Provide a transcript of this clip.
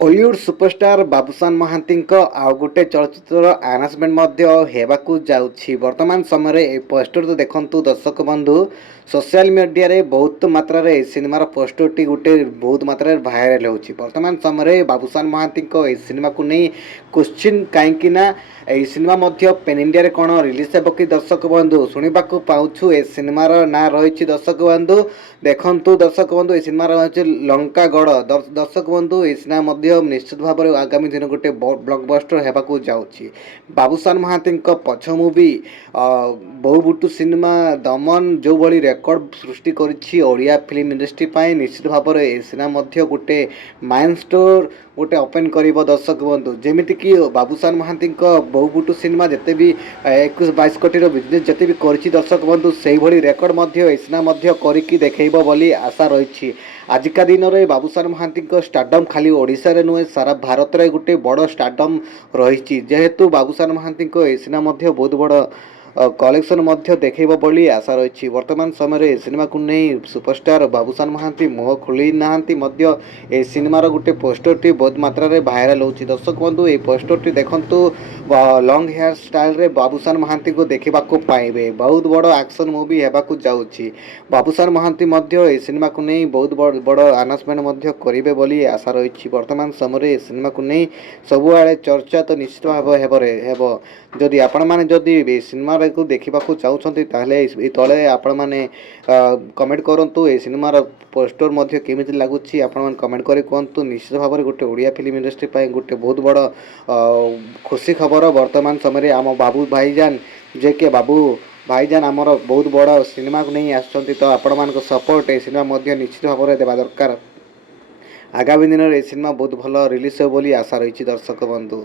Ollywood superstar Babushan Mahanti आउ गोटे चलचित्र आनाउंसमेंट हेबाकू जाउछि। वर्तमान समय ए पोस्टर तो देखंतु दर्शक बंधु सोशल मीडिया रे बहुत मात्रा रे सिनेमार पोस्टर टी गोटे बहुत मात्रा रे भाइराल होछि। वर्तमान समय बाबूशान महांती ए सिनेमा को नहीं क्वेश्चन कहीं ना ए सिनेमा मध्य पेन इंडिया रे कोन रिलीज हेबो कि दर्शक बंधु सुनिबाकू पाउछु। ए सिनेमार ना रहिछि दर्शक बंधु देखंतु दर्शक बंधु ए सिनेमा रहिछि लंका गड़। दर्शक बंधु ए सिनेमा मध्य निश्चित भाव में आगामी दिन गोटे ब्लॉकबस्टर हेबाकू जाउछि। बाबूशान महांती पछ मुवी बहुबुटु सिनेमा दमन जो भली रेकर्ड सृष्टि करिछि ओडिया फिल्म इंडस्ट्री पाई निश्चित भाव में ए सिनेमा मध्य गोटे माइंड स्टोर गोटे ओपन करिवो दर्शक बंधु। जेमिति कि बाबूशान महांती बहुबुटु सिनेमा जिते भी 21-22 कोटी बिजनेस जिते भी करिछि दर्शक बंधु से भली रेकर्ड मध्य ए सिनेमा मध्य करिकि देखैबो बोली आशा रहिछि। आजिका दिन में बाबूशान महांती स्टारडम खाली ओडिशा रे नुहे सारा भारत रे गोटे बड़ स्टारडम रही। जेहेतु बाबूशान महांती ए सिनेमा मध्य बहुत बड़ कलेक्शन मध्य देखैबो बोली आशा रही। वर्तमान समय सिनेमा को नहीं सुपरस्टार बाबूशान महांती मुह खोली नाहांती मध्य ए सिनेमार गोटे पोस्टर टी बहुत मात्रा रे भाइराल होछि। दर्शक बंधु ए पोस्टर टी देखंतु लॉन्ग हेयर स्टाइल रे बाबूशान महांती को देखा पाइबे। बहुत बड़ एक्शन मूवी हेबाकू जाउछि। बाबूशान महांती मध्य ए सिनेमा को नहीं बहुत बड़ अनाउंसमेंट मध्य करिवे बोली आशा रही। वर्तमान समय ए सिनेमा को नहीं सबुआड़े चर्चा तो निश्चित भाव हेबो। जदि आपण माने जदि ए सिनेमा को देखा चाहते ताहले तले आपण माने कमेंट करंतु। ए सिनेमार पोस्टर मध्य केमिति लागुछि आपण माने कमेंट करी कहंतु। निश्चित भाव में गोटे ओडिया फिल्म इंडस्ट्री पाई गोटे बहुत बड़ खुशी खबर वर्तमान समय आम बाबू भाईजान जे के बाबू भाईजान आमर बहुत बड़ सिनेमा को नहीं आसुचंती। तो आपण मान सपोर्ट ए सिनेमा मध्य निश्चित भाव में देवा दरकार। आगामी दिन में ए सिनेमा बहुत भल रिलीज हो बोली आशा रही दर्शक बंधु।